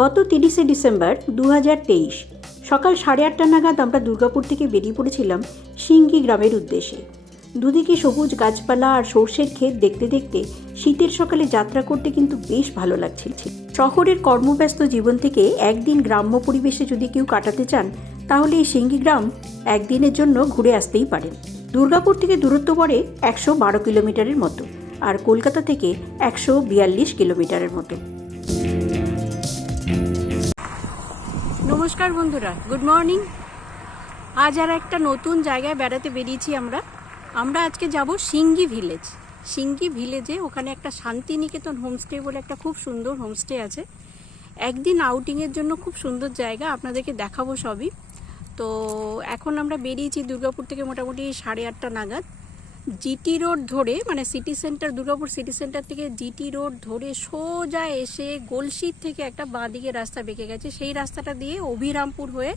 গত 30শে ডিসেম্বর 2023 সকাল 8:30 নাগাদ আমরা দুর্গাপুর থেকে বেরিয়ে পড়েছিলাম সিঙ্গি গ্রামের উদ্দেশ্যে। দুদিকে সবুজ গাছপালা আর সর্ষের ক্ষেত দেখতে দেখতে শীতের সকালে যাত্রা করতে কিন্তু বেশ ভালো লাগছিল। শহরের কর্মব্যস্ত জীবন থেকে একদিন গ্রাম্য পরিবেশে যদি কেউ কাটাতে চান তাহলে এই সিঙ্গি গ্রাম একদিনের জন্য ঘুরে আসতেই পারেন। দুর্গাপুর থেকে দূরত্ব পড়ে 112 কিলোমিটারের মতো, আর কলকাতা থেকে 142 কিলোমিটারের মতো। নমস্কার বন্ধুরা, গুড মর্নিং। আজ আর একটা নতুন জায়গায় বেড়াতে বেরিয়েছি আমরা আজকে যাব সিঙ্গি ভিলেজ। সিঙ্গি ভিলেজে ওখানে একটা শান্তিনিকেতন হোমস্টে বলে একটা খুব সুন্দর হোমস্টে আছে। একদিন আউটিংয়ের জন্য খুব সুন্দর জায়গা, আপনাদেরকে দেখাবো সবই। তো এখন আমরা বেরিয়েছি দুর্গাপুর থেকে মোটামুটি 8:30 নাগাদ। জিটি রোড ধরে, মানে city centre, Durgapur city centre থেকে জিটি রোড ধরে সোজা এসে গোলশির থেকে একটা বাঁদিকে রাস্তা বেঁকে গেছে, সেই রাস্তাটা দিয়ে অভিরামপুর হয়ে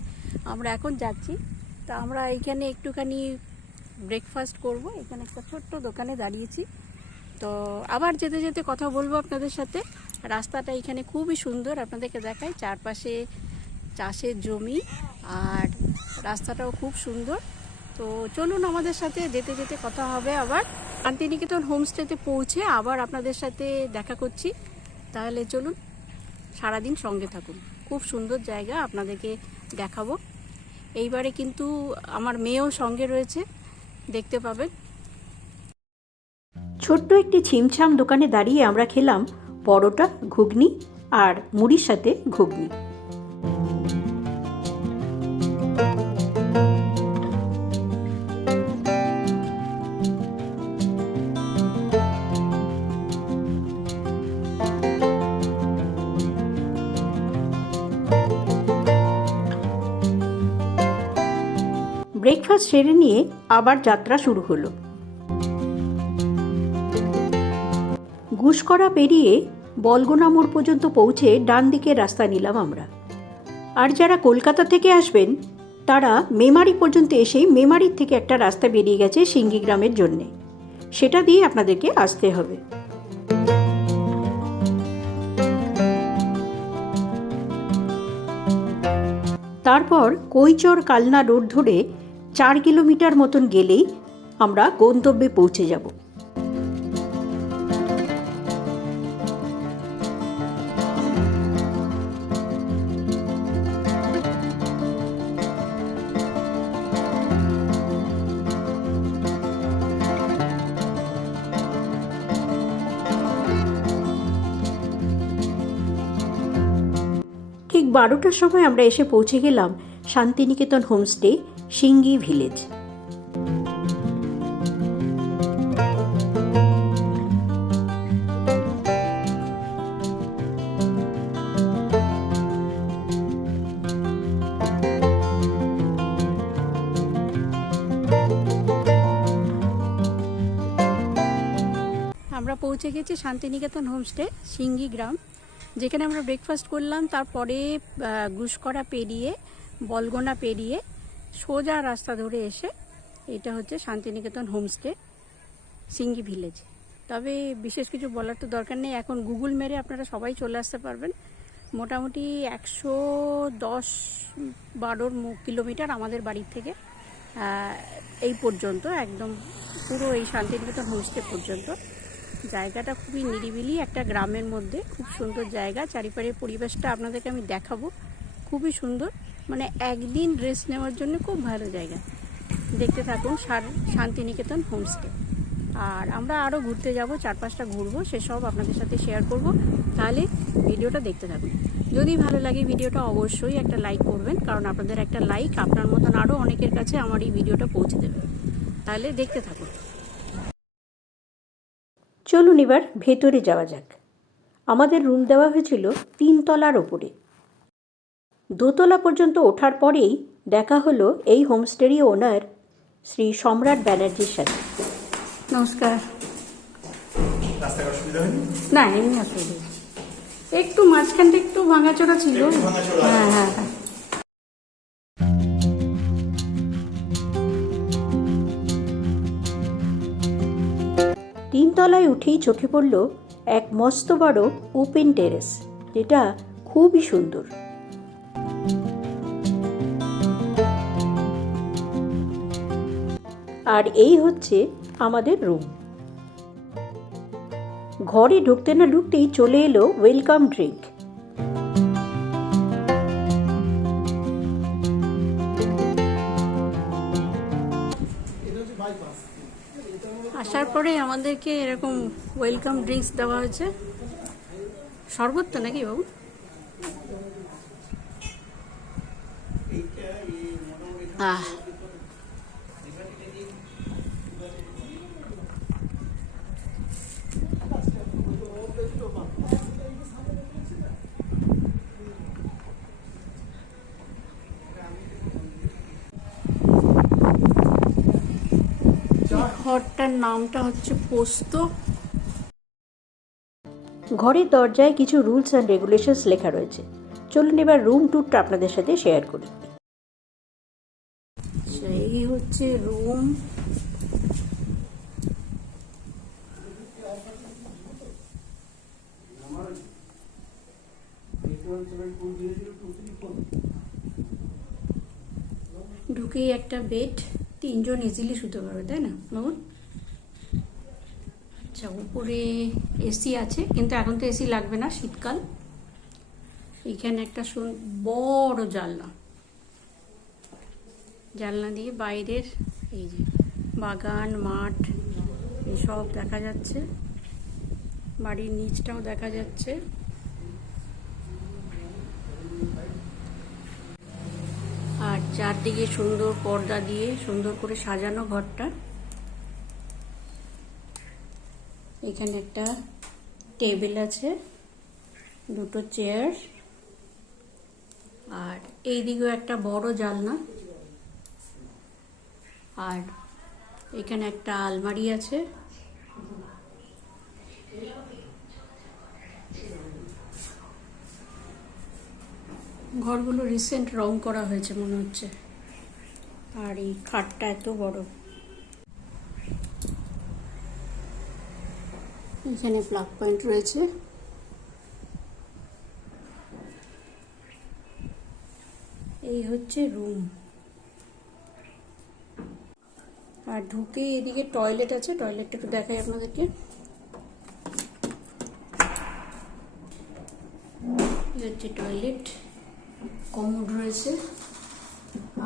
আমরা এখন যাচ্ছি। তা আমরা এইখানে একটুখানি ব্রেকফাস্ট করব, এখানে একটা ছোট্ট দোকানে দাঁড়িয়েছি। তো আবার যেতে যেতে কথা বলবো আপনাদের সাথে। রাস্তাটা এখানে খুবই সুন্দর, আপনাদেরকে দেখাই। চারপাশে চাষের জমি আর রাস্তাটাও খুব সুন্দর। তো চলুন আমাদের সাথে, যেতে যেতে কথা হবে। আবার শান্তিনিকেতন হোমস্টেতে পৌঁছে আবার আপনাদের সাথে দেখা করছি। তাহলে চলুন, সারাদিন সঙ্গে থাকুন। খুব সুন্দর জায়গা, আপনাদেরকে দেখাবো। এইবারে কিন্তু আমার মেয়েও সঙ্গে রয়েছে, দেখতে পাবেন। ছোট্ট একটি ছিমছাম দোকানে দাঁড়িয়ে আমরা খেলাম পরোটা, ঘুগনি আর মুড়ির সাথে ঘুগনি। ব্রেকফাস্ট সেরে নিয়ে আবার যাত্রা শুরু হলো। গুসকরা পেরিয়ে বলগোনা মোড় পর্যন্ত পৌঁছে ডান দিকের রাস্তা নিলাম আমরা। আর যারা কলকাতা থেকে আসবেন তারা মেমারি পর্যন্ত এসেই মেমারির থেকে একটা রাস্তা বেরিয়ে গেছে সিঙ্গি গ্রামের জন্যে, সেটা দিয়ে আপনাদেরকে আসতে হবে। তারপর কৈচর কালনা রোড ধরে 4 কিলোমিটার মতন গেলেই আমরা গন্তব্যে পৌঁছে যাব। ঠিক 12টার সময় আমরা এসে পৌঁছে গেলাম শান্তিনিকেতন হোমস্টে সিঙ্গি ভিলেজ। আমরা পৌঁছে গেছি শান্তিনিকেতন হোমস্টে সিঙ্গি গ্রাম, যেখানে আমরা ব্রেকফাস্ট করলাম। তারপরে গুসকরা পেরিয়ে বলগোনা পেরিয়ে সোজা রাস্তা ধরে এসে এটা হচ্ছে শান্তিনিকেতন হোমস্টে সিঙ্গি ভিলেজ। তবে বিশেষ কিছু বলার তো দরকার নেই, এখন গুগল মেরে আপনারা সবাই চলে আসতে পারবেন। মোটামুটি 110-12 কিলোমিটার আমাদের বাড়ির থেকে এই পর্যন্ত, একদম পুরো এই শান্তিনিকেতন হোমস্টে পর্যন্ত। জায়গাটা খুবই নিরিবিলি একটা গ্রামের মধ্যে, খুব সুন্দর জায়গা। চারিপাশের পরিবেশটা আপনাদেরকে আমি দেখাবো, খুবই সুন্দর, মানে একদিন রেস্ট নেওয়ার জন্য খুব ভালো জায়গা। দেখতে থাকুন শান্তিনিকেতন হোমস্টে। আর আমরা আরও ঘুরতে যাব, 4-5টা ঘুরবো, সেসব আপনাদের সাথে শেয়ার করব। তাহলে ভিডিওটা দেখতে থাকুন। যদি ভালো লাগে ভিডিওটা অবশ্যই একটা লাইক করবেন, কারণ আপনাদের একটা লাইক আপনার মতন আরও অনেকের কাছে আমার এই ভিডিওটা পৌঁছে দেবে। তাহলে দেখতে থাকুন। চলুন এবার ভেতরে যাওয়া যাক। আমাদের রুম দেওয়া হয়েছিল 3 তলার ওপরে। 2 তলা পর্যন্ত ওঠার পরেই দেখা হলো এই হোমস্টেরই ওনার শ্রী সম্রাট ব্যানার্জির সাথে। নমস্কার। না, এমনি অসুবিধা, একটু মাঝখানটা একটু ভাঙাচোরা ছিল। হ্যাঁ হ্যাঁ হ্যাঁ। 3 তলায় উঠেই চোখে পড়ল এক মস্ত বড় ওপেন টেরেস, যেটা খুবই সুন্দর। আর এই হচ্ছে আমাদের রুম। ঘরে ঢুকতে না ঢুকতেই চলে এলো ওয়েলকাম ড্রিঙ্ক। আসার পরে আমাদেরকে এরকম ওয়েলকাম ড্রিঙ্কস দেওয়া হয়েছে। শরবত তো নাকি বাবু? ঘরটার নামটা হচ্ছে পোস্ত। ঘরের দরজায় কিছু রুলস অ্যান্ড রেগুলেশনস লেখা রয়েছে। চলুন এবার রুম ট্যুরটা আপনাদের সাথে শেয়ার করি। এই হচ্ছে রুম। ঢুকেই একটা বেড, 3 জন ইজিলি শুতে পারবে, তাই না বাবু? আচ্ছা, উপরে এসি আছে, কিন্তু এখন তো এসি লাগবে না, শীতকাল। এখানে একটা বড় জানলা, জানলা দিয়ে বাইরের এই যে বাগান, মাঠ এসব দেখা যাচ্ছে। বাড়ির নিচটাও দেখা যাচ্ছে। আর চারদিকে সুন্দর পর্দা দিয়ে সুন্দর করে সাজানো ঘরটা। এখানে একটা টেবিল আছে, 2টো চেয়ার, আর এই দিকেও একটা বড় জানলা। আর এখানে একটা আলমারি আছে। ঘরগুলো রিসেন্ট রং করা হয়েছে মনে হচ্ছে। আর এই খাটটা এত বড়। এখানে প্লাগ পয়েন্ট রয়েছে। এই হচ্ছে রুম। আর ঢুকে এদিকে টয়লেট আছে, টয়লেটটা একটু দেখাই আপনাদেরকে। এই হচ্ছে টয়লেট, কমোড রয়েছে।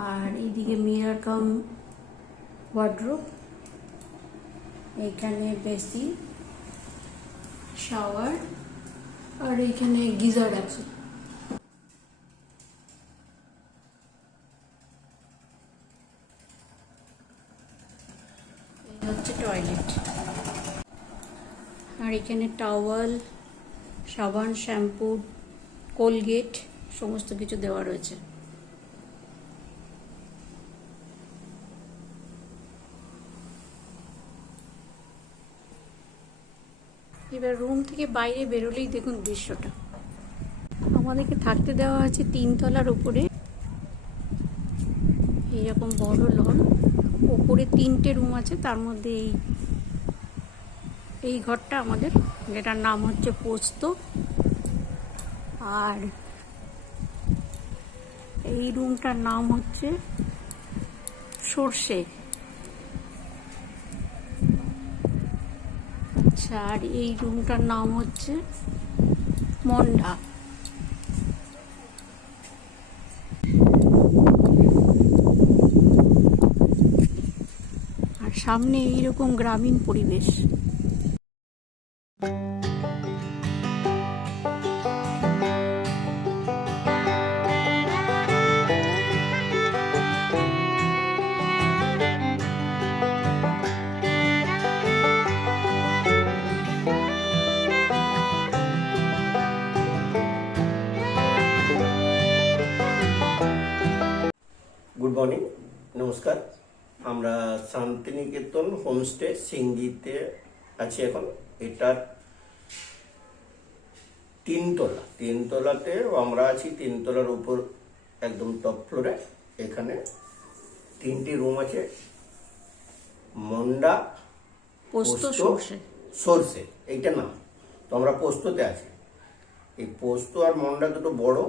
আর এইদিকে মিরর কাম ওয়ার্ডরোব। এখানে বেসিন, শাওয়ার, আর এইখানে গিজার আছে। এই হচ্ছে টয়লেট। আর এখানে টাওয়াল, সাবান, শ্যাম্পু, কোলগেট সমস্ত কিছু দেওয়া রয়েছে। এবার রুম থেকে বাইরে বেরোলেই দেখুন দৃশ্যটা। আমাদেরকে থাকতে দেওয়া আছে 3 তলার উপরে। এইরকম বড় লন, ওপরে 3টে রুম আছে, তার মধ্যে এই ঘরটা আমাদের, যেটার নাম হচ্ছে পোস্ত। আর এই রুমটার নাম হচ্ছে সর্ষে। আচ্ছা, আর এই রুমটার নাম হচ্ছে মন্ডা। আর সামনে এইরকম গ্রামীণ পরিবেশ। গুড মর্নিং, নমস্কার। আমরা শান্তিনিকেতন হোমস্টে সিঙ্গিতে আছি এখন। এটার 3তলাতে আমরা আছি। 3তলার উপর একদম টপ ফ্লোরে। এখানে 3টি রুম আছে। মন্ডা, পোস্ত, সর্ষে, এইটা নাম। তো আমরা পোস্ততে আছি। এই পোস্ত আর মন্ডা দুটো বড়,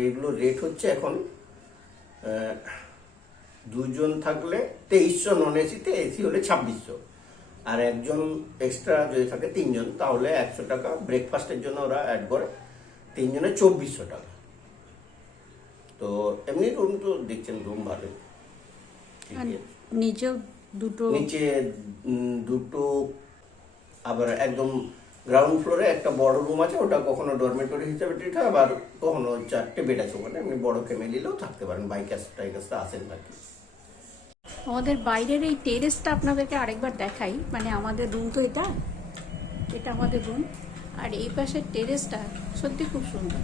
এইগুলো রেট হচ্ছে এখন দুজন থাকলে 2300, নন এসিতে, এসি হলে 2600, আর একজন এক্সট্রা যদি থাকে 3 জন তাহলে 100 টাকা ব্রেকফাস্টের জন্য ওরা অ্যাড করে, 3 জনে 2400 টাকা। তো এমনি রুম তো দেখছেন, রুম ভালো। নিচেও দুটো, নিচে দুটো, আবার একদম গ্রাউন্ড ফ্লোরে একটা বড় রুম আছে, ওটা কখনো ডরমেটরি হিসেবে ট্রিট হয়, আবার কখনো 4টে বেড আছে ওখানে, এমনি বড় ফ্যামিলিলেও থাকতে পারেন, টাইকাসটা আসেন নাকি। আমাদের বাইরের এই টেরেসটা আপনাদেরকে আরেকবার দেখাই। মানে আমাদের রুম তো এটা আমাদের রুম, আর এই পাশের টেরেসটা সত্যি খুব সুন্দর।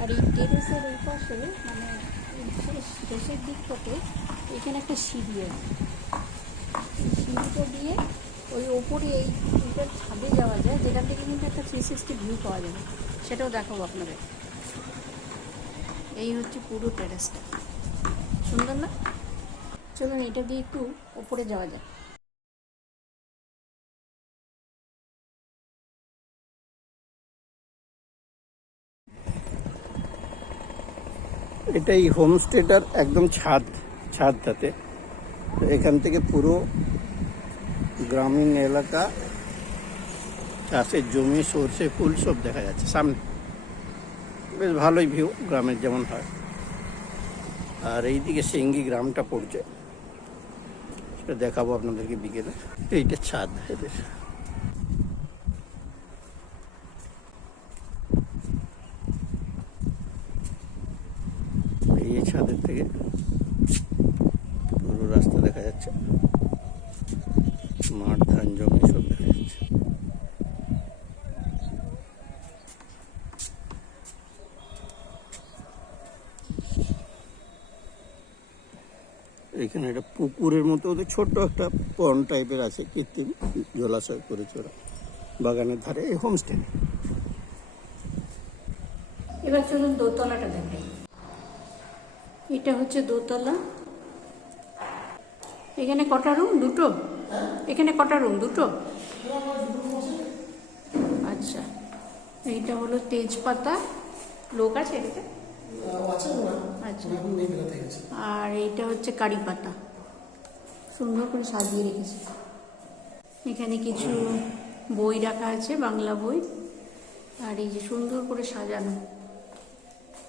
আর এই টেরেসের এই পাশে মানে শেষের দিকটাতে এখানে একটা সিঁড়ি আছে, এই সিঁড়িটা দিয়ে ওই ওপরে এইটার ছাদে যাওয়া যায়, যেখান থেকে কিন্তু একটা 360 ভিউ পাওয়া যাবে, সেটাও দেখাবো আপনাদের। এই হচ্ছে পুরো টেরেসটা, সুন্দর না? চলুন এটা দিয়ে একটু ওপরে যাওয়া যায়। এটাই হোমস্টেটার একদম ছাদটাতে, এখান থেকে পুরো গ্রামীণ এলাকা, চাষের জমি, সর্ষে ফুল সব দেখা যাচ্ছে সামনে। বেশ ভালোই ভিউ, গ্রামের যেমন হয়। আর এইদিকে সিঙ্গি গ্রামটা পড়ছে, সেটা দেখাবো আপনাদেরকে বিকেলে। এইটা ছাদ এদের। এই ছাদের থেকে পুরো রাস্তা দেখা যাচ্ছে, মাঠ, ধান, জমি সব দেখা যাচ্ছে। এখানে একটা পুকুরের মতো, ওদের ছোট্ট একটা পন্ড টাইপের আছে, কৃত্রিম জলাশয় করেছে ওরা বাগানের ধারে, এই হোমস্টে। এবার চলুন দোতলাটা দেখাই। এটা হচ্ছে দোতলা। এখানে কটা রুম? দুটো। এখানে কটা রুম? দুটো। আচ্ছা, এইটা হলো তেজপাতা। লোক আছে এটাতে? আচ্ছা। আর এইটা হচ্ছে কারি পাতা, সুন্দর করে সাজিয়ে রেখেছে। এখানে কিছু বই রাখা আছে, বাংলা বই। আর এই যে সুন্দর করে সাজানো,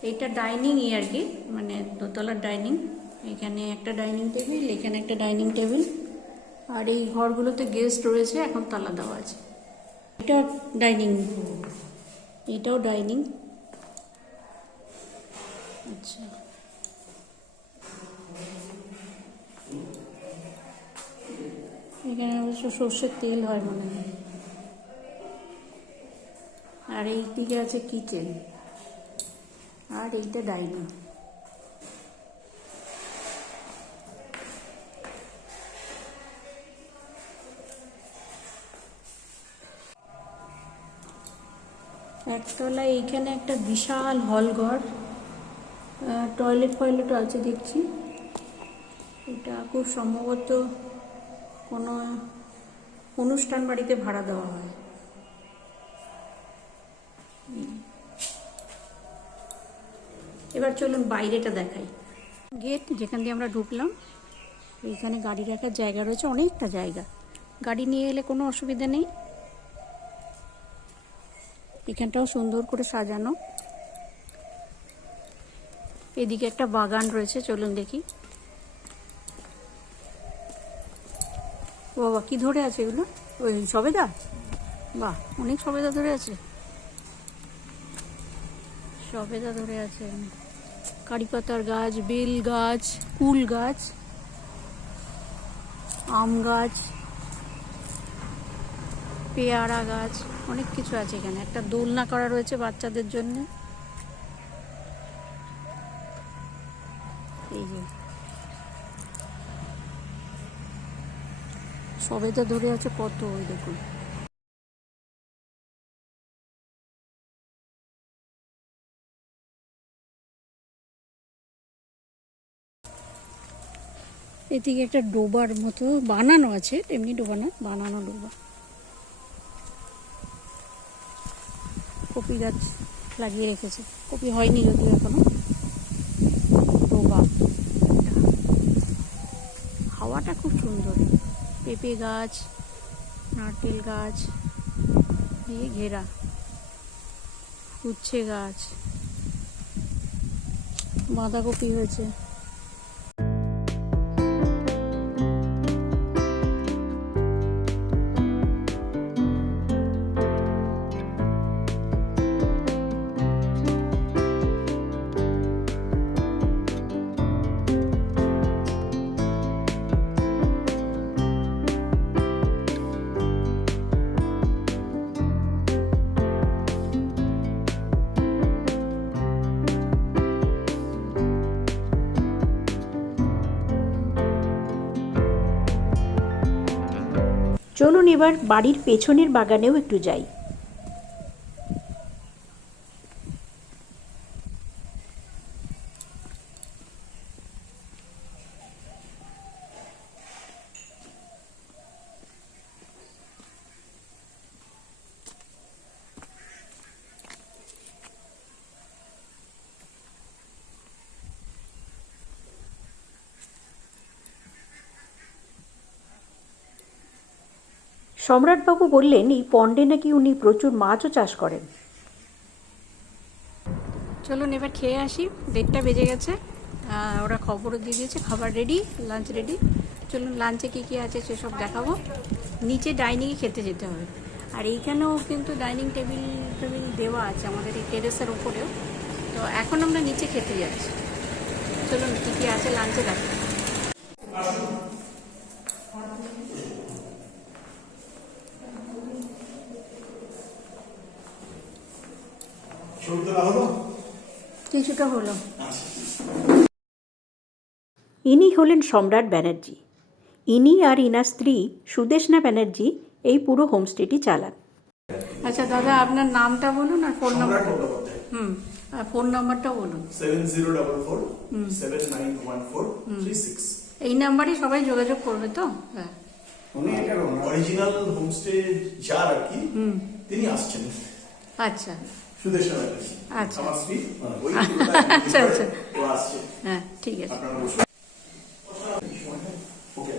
এইটা ডাইনিংই আর কি, মানে দোতলার ডাইনিং। এখানে একটা ডাইনিং টেবিল, এখানে একটা ডাইনিং টেবিল। আর এই ঘরগুলোতে গেস্ট রয়েছে, এখন তালা দেওয়া আছে। এটা ডাইনিং, এটাও ডাইনিং। আচ্ছা, এখানে অবশ্য সর্ষের তেল হয় মনে হয়। আর এই দিকে আছে কিচেন, আর এইটা ডাইনিং। একতলায় এইখানে একটা বিশাল হল ঘর, টয়লেটও আছে দেখছি। এটা খুব সম্ভবত কোনো অনুষ্ঠান বাড়িতে ভাড়া দেওয়া হয়। এবার চলুন বাইরেটা দেখাই। গেট যেখান দিয়ে আমরা ঢুকলাম, এইখানে গাড়ি রাখার জায়গা রয়েছে, অনেকটা জায়গা। গাড়ি নিয়ে এলে কোনো অসুবিধা নেই। এখানটাও সুন্দর করে সাজানো। এদিকে একটা বাগান রয়েছে, চলুন দেখি। বাবা, কি ধরে আছে এগুলো? ওই সবেদা? বাহ, অনেক সবেদা ধরে আছে। সবেদা ধরে আছে, কারি পাতার গাছ, বেল গাছ, কুল গাছ, আম গাছ। পেয়ারা গাছ, অনেক কিছু আছে এখানে। একটা দোলনা করা রয়েছে বাচ্চাদের জন্য। এই যে সবেদা ধরে আছে কত, ওই দেখুন। এদিকে একটা ডোবার মতো বানানো আছে, এমনি ডোবা না, বানানো ডোবা। কপি গাছ লাগিয়ে রেখেছে, কপি হয়নি যদিও এখনো। ডোবা, হাওয়াটা খুব সুন্দর। পেঁপে গাছ, নারকেল গাছ দিয়ে ঘেরা, উচ্ছে গাছ, বাঁধাকপি হয়েছে। চলুন এবার বাড়ির পেছনের বাগানেও একটু যাই। সম্রাটবাবু বললেন এই পন্ডে নাকি উনি প্রচুর মাছও চাষ করেন। চলুন এবার খেয়ে আসি, 1:30 বেজে গেছে। ওরা খবরও দিয়ে দিয়েছে, খাবার রেডি, লাঞ্চ রেডি। চলুন লাঞ্চে কী কী আছে সেসব দেখাবো। নিচে ডাইনিংয়ে খেতে যেতে হবে। আর এইখানেও কিন্তু ডাইনিং টেবিল দেওয়া আছে আমাদের এই টেরেসের ওপরেও। তো এখন আমরা নিচে খেতে যাচ্ছি। চলুন কী কী আছে লাঞ্চে দেখো। কিছুটা হলো। ইনি হলেন সম্রাট ব্যানার্জি। ইনি আর ইনার স্ত্রী সুদেশনা ব্যানার্জি এই পুরো হোমস্টেটি চালান। আচ্ছা দাদা, আপনার নামটা বলুন আর ফোন নাম্বার। আর ফোন নাম্বারটাও বলুন। 7044791436। এই নাম্বারে সবাই যোগাযোগ করবে তো? হ্যাঁ। অরিজিনাল হোমস্টে যার আর কি, তিনি আসছেন। আচ্ছা সুদেশনা ব্যানার্জি। আচ্ছা। আমার স্ত্রী, ওই আচ্ছা আচ্ছা, ও আসছে। হ্যাঁ ঠিক আছে। আপনারা বসুন। ওকে,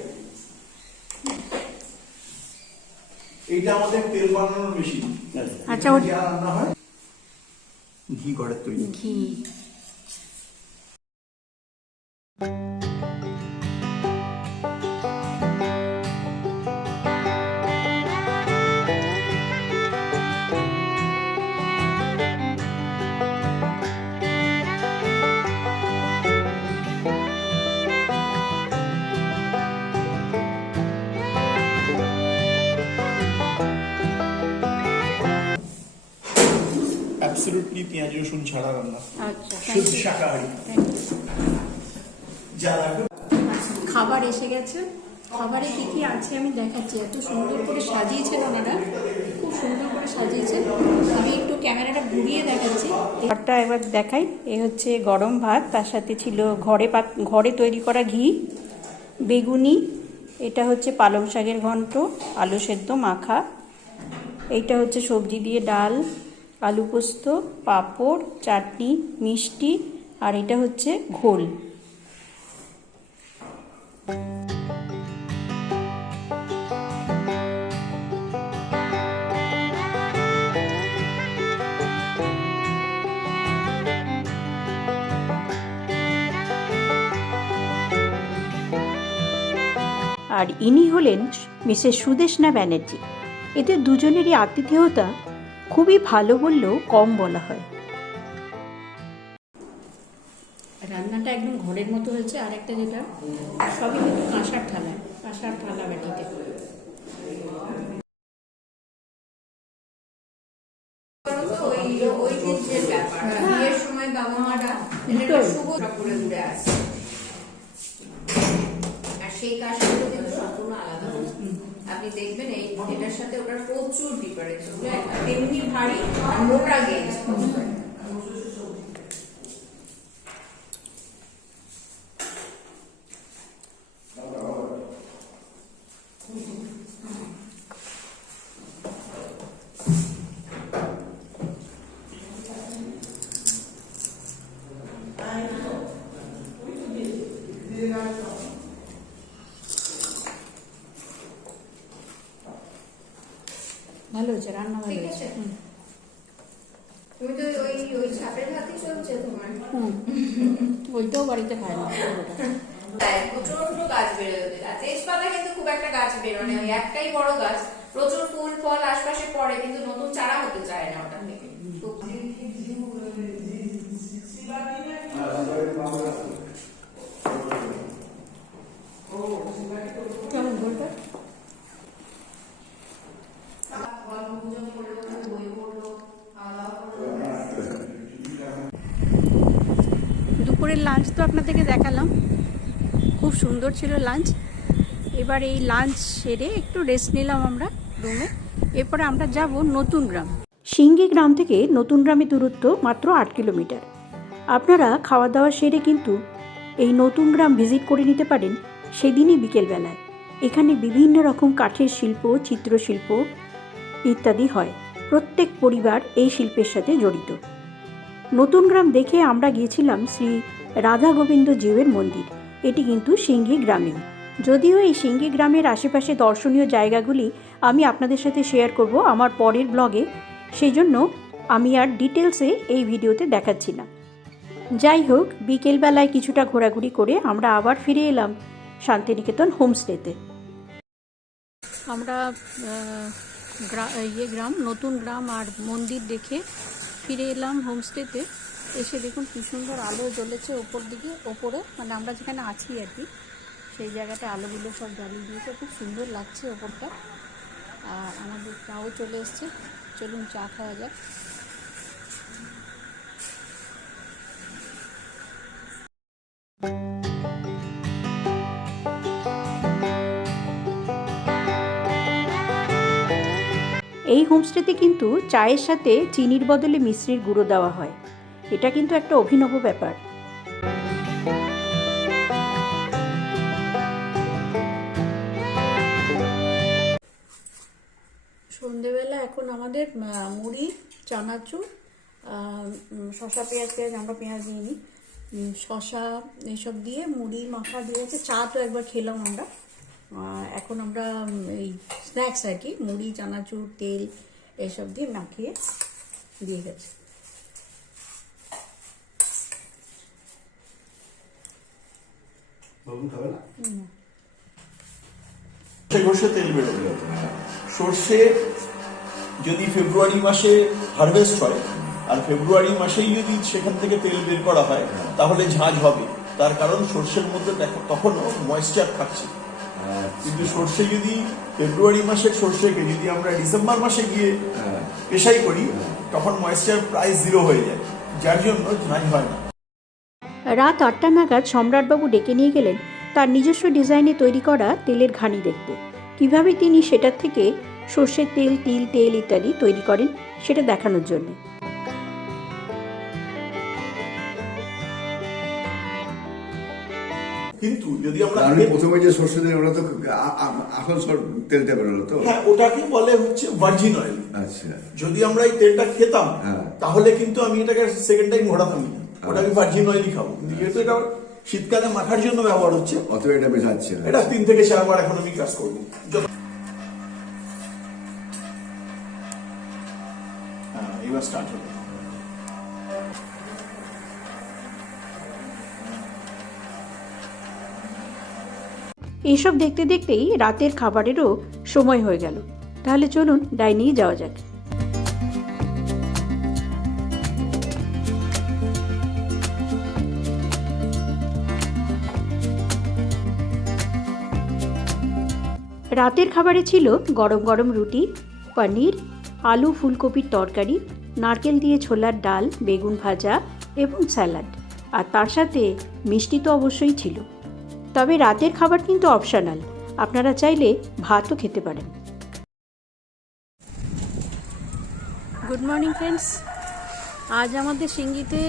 এইটা আমাদের তেল বানানোর মেশিন। আচ্ছা, ওটা যা রান্না হয় ঘি ঘরের তৈরি। ঘি। অ্যাবসলিউটলি পেঁয়াজ রসুন ছাড়া রান্না, আচ্ছা, শুদ্ধ শাকাহারি। যা লাগবে। খাবার এসে গেছে। খাবারে কি কি আছে আমি দেখাচ্ছি। এত সুন্দর করে সাজিয়েছেন ওনারা, খুব সুন্দর করে সাজিয়েছেন। আমি একটু ক্যামেরাটা ঘুরিয়ে দেখাচ্ছি। খাবারটা এবার দেখাই। এ হচ্ছে গরম ভাত, তার সাথে ছিল ঘরে তৈরি করা ঘি, বেগুনি, এটা হচ্ছে পালং শাকের ঘন্ট, আলু সেদ্ধ মাখা, এইটা হচ্ছে সবজি দিয়ে ডাল, আলু পোস্ত, পাঁপড়, চাটনি, মিষ্টি, আর এটা হচ্ছে ঘোল। আর ইনি হলেন মিসেস সুদেশনা ব্যানার্জি। এদের দুজনেরই আতিথেয়তা খুবই ভালো বললেও কম বলা হয়। রান্নাটা একদম ঘরের মতো হয়েছে। আর একটা যেটা, সবই কিন্তু কাঁসার থালা বাটিতে। সেই কাশিগুলো কিন্তু সম্পূর্ণ আলাদা। আপনি দেখবেন এটার সাথে ওটার প্রচুর ডিফারেন্স, তেমনি ভারী আর মোটা গেজ। ভালো হয়েছে, রান্না ভালো ঠিক হয়েছে। আছে, তুমি তো ওই ছাপের হাতে চলছে তোমার। ওইটাও বাড়িতে খায় না। তাই প্রচন্ড গাছ বেড়ে যাবে। আর তেজপাতা কিন্তু খুব একটা গাছ বেরোনে, ওই একটাই বড় গাছ, প্রচুর ফুল ফল আশপাশে পড়ে, কিন্তু নতুন চারা হতে চায় না ওটা থেকে। কেমন বলতে? দুপুরের লাঞ্চ তো আপনাদেরকে দেখালাম, খুব সুন্দর ছিল লাঞ্চ। এবার এই লাঞ্চ সেরে একটু রেস্ট নিলাম আমরা রুমে। এরপরে আমরা যাব নতুন গ্রাম। সিঙ্গি গ্রাম থেকে নতুন গ্রামে দূরত্ব মাত্র 8 কিলোমিটার। আপনারা খাওয়া দাওয়া সেরে কিন্তু এই নতুন গ্রাম ভিজিট করে নিতে পারেন সেদিনই বিকেলবেলায়। এখানে বিভিন্ন রকম কাঠের শিল্প, চিত্রশিল্প ইত্যাদি হয়। প্রত্যেক পরিবার এই শিল্পের সাথে জড়িত। নতুন গ্রাম দেখে আমরা গিয়েছিলাম শ্রী রাধা গোবিন্দ জিউয়ের মন্দির। এটি কিন্তু সিঙ্গি গ্রামে। যদিও এই সিঙ্গি গ্রামের আশেপাশে দর্শনীয় জায়গাগুলি আমি আপনাদের সাথে শেয়ার করব আমার পরের ব্লগে, সেই জন্য আমি আর ডিটেলসে এই ভিডিওতে দেখাচ্ছি না। যাই হোক, বিকেলবেলায় কিছুটা ঘোরাঘুরি করে আমরা আবার ফিরে এলাম শান্তিনিকেতন হোমস্টেতে। আমরা গ্রাম, নতুন গ্রাম আর মন্দির দেখে ফিরে এলাম হোমস্টেতে। এসে দেখুন কি সুন্দর আলো জ্বলেছে ওপর দিকে, ওপরে মানে আমরা যেখানে আছি আর কি, সেই জায়গাটা আলোগুলো সব জ্বালিয়ে দিয়েছে, খুব সুন্দর লাগছে ওপরটা। আর আমাদের চাও চলে এসছে, চলুন চা খাওয়া যাক। এই হোমস্টেতে কিন্তু চায়ের সাথে চিনির বদলে মিশ্রির গুঁড়ো দেওয়া হয়। এটা কিন্তু একটা অভিনব ব্যাপার। সন্ধেবেলা এখন আমাদের মুড়ি, চানাচুর, শশা পেঁয়াজ, আমরা পেঁয়াজ দিইনি, শশা এসব দিয়ে মুড়ি মাখা দিয়েছে। চা তো একবার খেলাম আমরা। এখন আমরা এই স্ন্যাক্স আর কি, মুড়ি, চানাচুর, তেল এসব দিয়ে মাখিয়ে দিয়ে গেছে। সর্ষে তেল বেরোবে। সর্ষে যদি ফেব্রুয়ারি মাসে হারভেস্ট হয় আর ফেব্রুয়ারি মাসেই যদি সেখান থেকে তেল বের করা হয় তাহলে ঝাঁঝ হবে। তার কারণ সর্ষের মধ্যে তখনও ময়েশ্চার থাকছে। কিন্তু সর্ষে যদি ফেব্রুয়ারি মাসের সর্ষেকে যদি আমরা ডিসেম্বর মাসে গিয়ে পেশাই করি তখন ময়েশ্চার প্রায় 0 হয়ে যায়, যার জন্য ঝাঁঝ হয় না। রাত 8টা নাগাদ সম্রাটবাবু ডেকে নিয়ে গেলেন তার নিজস্ব ডিজাইনে তৈরি করা তেলের ঘানি দেখতে। কিভাবে তিনি সেটার থেকে সর্ষের তেল, তিল তেল ইত্যাদি তৈরি করেন সেটা দেখানোর জন্য। কিন্তু যদি আমরা প্রথমে যে সর্ষে তেল ওটা তো আসল তেলটা বেরোলো তো, হ্যাঁ, ওটাকে বলে হচ্ছে ভার্জিন অয়েল। আচ্ছা, যদি আমরা এই তেলটা খেতাম হ্যাঁ, তাহলে কিন্তু আমি এটাকে সেকেন্ড টাইম ঘোরাতাম না, ওটা আমি ভার্জিন অয়েলই খাবো। কিন্তু যেহেতু এটা শীতকালে মাখার জন্য ব্যবহার হচ্ছে, অথবা এটা মেশাচ্ছে না। এটা 3 থেকে 4 বার এখন আমি কাজ করবো। হ্যাঁ, এবার স্টার্ট হবে। এইসব দেখতে দেখতেই রাতের খাবারেরও সময় হয়ে গেল। তাহলে চলুন ডাইনিংয়ে যাওয়া যাক। রাতের খাবারে ছিল গরম গরম রুটি, পনির, আলু ফুলকপির তরকারি, নারকেল দিয়ে ছোলার ডাল, বেগুন ভাজা এবং স্যালাড। আর তার সাথে মিষ্টি তো অবশ্যই ছিল। তবে রাতের খাবার কিন্তু অপশনাল, আপনারা চাইলে ভাতও খেতে পারেন। গুড মর্নিং ফ্রেন্ডস, আজ আমাদের সিঙ্গিতে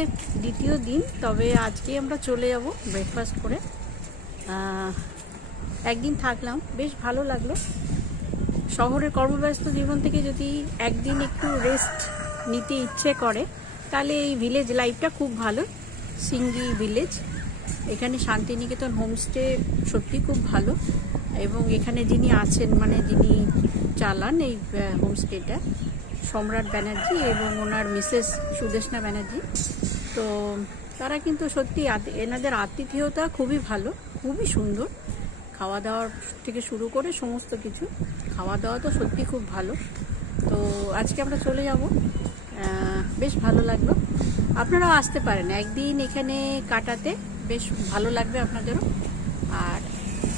দ্বিতীয় দিন, তবে আজকে আমরা চলে যাব ব্রেকফাস্ট করে। একদিন থাকলাম, বেশ ভালো লাগলো। শহরের কর্মব্যস্ত জীবন থেকে যদি একদিন একটু রেস্ট নিতে ইচ্ছে করে তাহলে এই ভিলেজ লাইফটা খুব ভালো। সিঙ্গি ভিলেজ, এখানে শান্তিনিকেতন হোমস্টে সত্যি খুব ভালো, এবং এখানে যিনি আছেন মানে যিনি চালান এই হোমস্টেটা, সম্রাট ব্যানার্জি এবং ওনার মিসেস সুদেষ্ণা ব্যানার্জি, তো তারা কিন্তু সত্যি এনাদের আতিথেয়তা খুবই ভালো, খুবই সুন্দর। খাওয়া দাওয়ার থেকে শুরু করে সমস্ত কিছু, খাওয়া দাওয়া তো সত্যি খুব ভালো। তো আজকে আমরা চলে যাব, বেশ ভালো লাগলো। আপনারাও আসতে পারেন একদিন এখানে কাটাতে, বেশ ভালো লাগবে আপনাদেরও। আর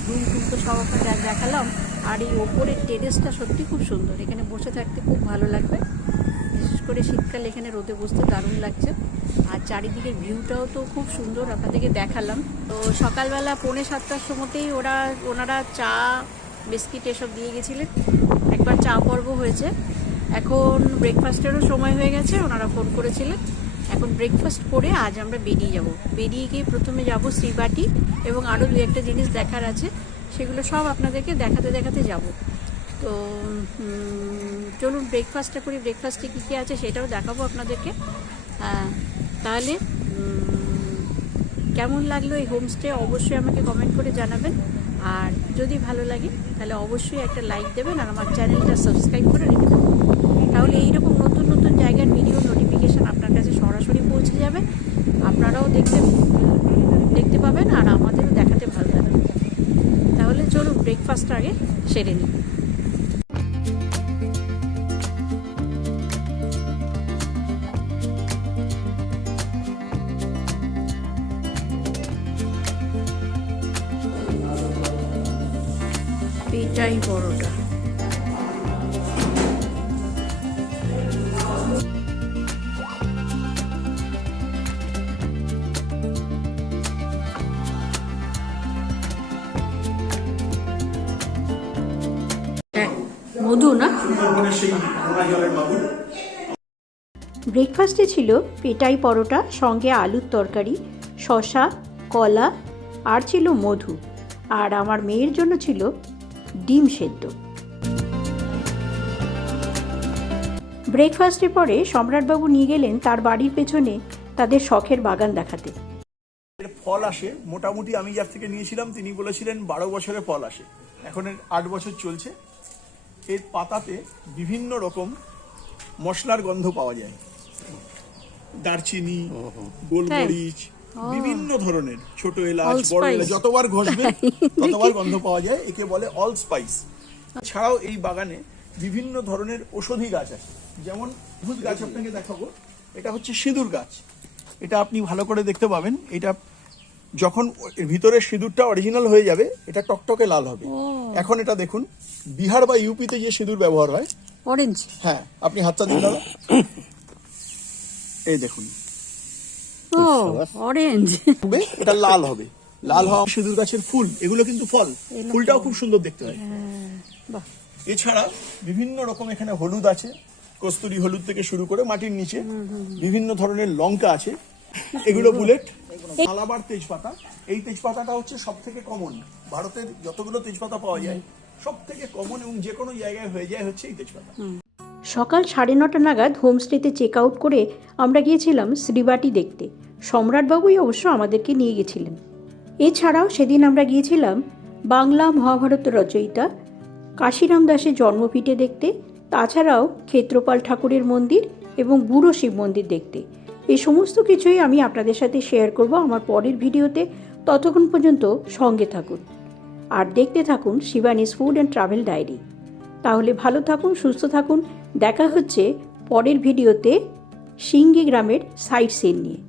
রুম টুম তো সব আপনাদের দেখালাম, আর এই ওপরের টেরেসটা সত্যি খুব সুন্দর, এখানে বসে থাকতে খুব ভালো লাগবে। বিশেষ করে শীতকালে এখানে রোদে বসতে দারুণ লাগছে। আর চারিদিকের ভিউটাও তো খুব সুন্দর, আপনাদেরকে দেখালাম। তো সকালবেলা 6:45টার সময়তেই ওনারা চা বিস্কিট এসব দিয়ে গেছিলেন, একবার চা পর্ব হয়েছে। এখন ব্রেকফাস্টেরও সময় হয়ে গেছে, ওনারা ফোন করেছিলেন। এখন ব্রেকফাস্ট করে আজ আমরা বেরিয়ে যাব। বেরিয়ে গিয়ে প্রথমে যাব শ্রীবাটি, এবং আরও 2-1টা জিনিস দেখার আছে, সেগুলো সব আপনাদেরকে দেখাতে দেখাতে যাব। তো চলুন ব্রেকফাস্টটা করি, ব্রেকফাস্টে কী কী আছে সেটাও দেখাবো আপনাদেরকে। তাহলে কেমন লাগলো এই হোমস্টে অবশ্যই আমাকে কমেন্ট করে জানাবেন। আর যদি ভালো লাগে তাহলে অবশ্যই একটা লাইক দেবেন, আর আমার চ্যানেলটা সাবস্ক্রাইব করে রেখে দেবেন। তাহলে এইরকম নতুন নতুন জায়গার ভিডিও নোটিফিকেশান আপনার কাছে সরাসরি পৌঁছে যাবে, আপনারাও দেখতে পাবেন, আর আমাদেরও দেখাতে ভালো লাগবে। তাহলে চলুন ব্রেকফাস্ট আগে সেরে নিই। পেটাই পরোটা, মধু না? সুন্দরবনের সেই নোনা জলের মাগুর। ব্রেকফাস্টে ছিল পেটাই পরোটা, সঙ্গে আলুর তরকারি, শসা, কলা, আর ছিল মধু। আর আমার মেয়ের জন্য ছিল ডিম সেদ্ধ। ব্রেকফাস্টের পরে সম্রাটবাবু নিয়ে গেলেন তার বাড়ির পেছনে তাদের শখের বাগান দেখাতে। এর ফল আসে মোটামুটি, আমি যার থেকে নিয়েছিলাম তিনি বলেছিলেন 12 বছরে ফল আসে, এখন এর 8 বছর চলছে। এর পাতাতে বিভিন্ন রকম মশলার গন্ধ পাওয়া যায়, দারচিনি, গোলমরিচ, বিভিন্ন ধরনের, ছোট এলাচ, বড় এলাচ, যতবার ঘষবে ততবার গন্ধ পাওয়া যায়। একে বলে অল স্পাইস। ছাড়াও এই বাগানে বিভিন্ন ধরনের ঔষধি গাছ আছে, যেমন ভূত গাছ আপনাকে দেখাবো। এটা হচ্ছে সিঁদুর গাছ, এটা আপনি ভালো করে দেখতে পাবেন। এটা যখন এর ভিতরে সিঁদুরটা অরিজিনাল হয়ে যাবে, এটা টকটকে লাল হবে। এখন এটা দেখুন, বিহার বা ইউপিতে যে সিঁদুর ব্যবহার হয়, অরেঞ্জ, হ্যাঁ আপনি হাতটা দিন দাদা, এই দেখুন অরেঞ্জ, এটা লাল হবে। লাল হওয়া সিঁদুর গাছের ফুল, এগুলো কিন্তু ফল, ফুলটাও খুব সুন্দর দেখতে হয়। এছাড়া বিভিন্ন রকম এখানে হলুদ আছে, কস্তুরি হলুদ থেকে শুরু করে মাটির নিচে বিভিন্ন ধরনের লঙ্কা আছে, এগুলো বুলেট। মালাবার তেজপাতা, এই তেজপাতাটা হচ্ছে সব থেকে কমন, ভারতের যতগুলো তেজপাতা পাওয়া যায় সব থেকে কমন, এবং যে কোনো জায়গায় হয়ে যায় হচ্ছে এই তেজপাতা। সকাল 9:30 নাগাদ হোমস্টেতে চেক আউট করে আমরা গিয়েছিলাম শ্রীবাটি দেখতে। সম্রাটবাবুই অবশ্য আমাদেরকে নিয়ে গেছিলেন। এছাড়াও সেদিন আমরা গিয়েছিলাম বাংলা মহাভারত রচয়িতা কাশিরাম দাসের জন্মভিটে দেখতে, তাছাড়াও ক্ষেত্রপাল ঠাকুরের মন্দির এবং বুড়ো শিব মন্দির দেখতে। এই সমস্ত কিছুই আমি আপনাদের সাথে শেয়ার করব আমার পরের ভিডিওতে। ততক্ষণ পর্যন্ত সঙ্গে থাকুন আর দেখতে থাকুন শিবানীস ফুড অ্যান্ড ট্রাভেল ডায়েরি। তাহলে ভালো থাকুন, সুস্থ থাকুন। দেখা হচ্ছে পরের ভিডিওতে সিঙ্গি গ্রামের সাইট সিন নিয়ে।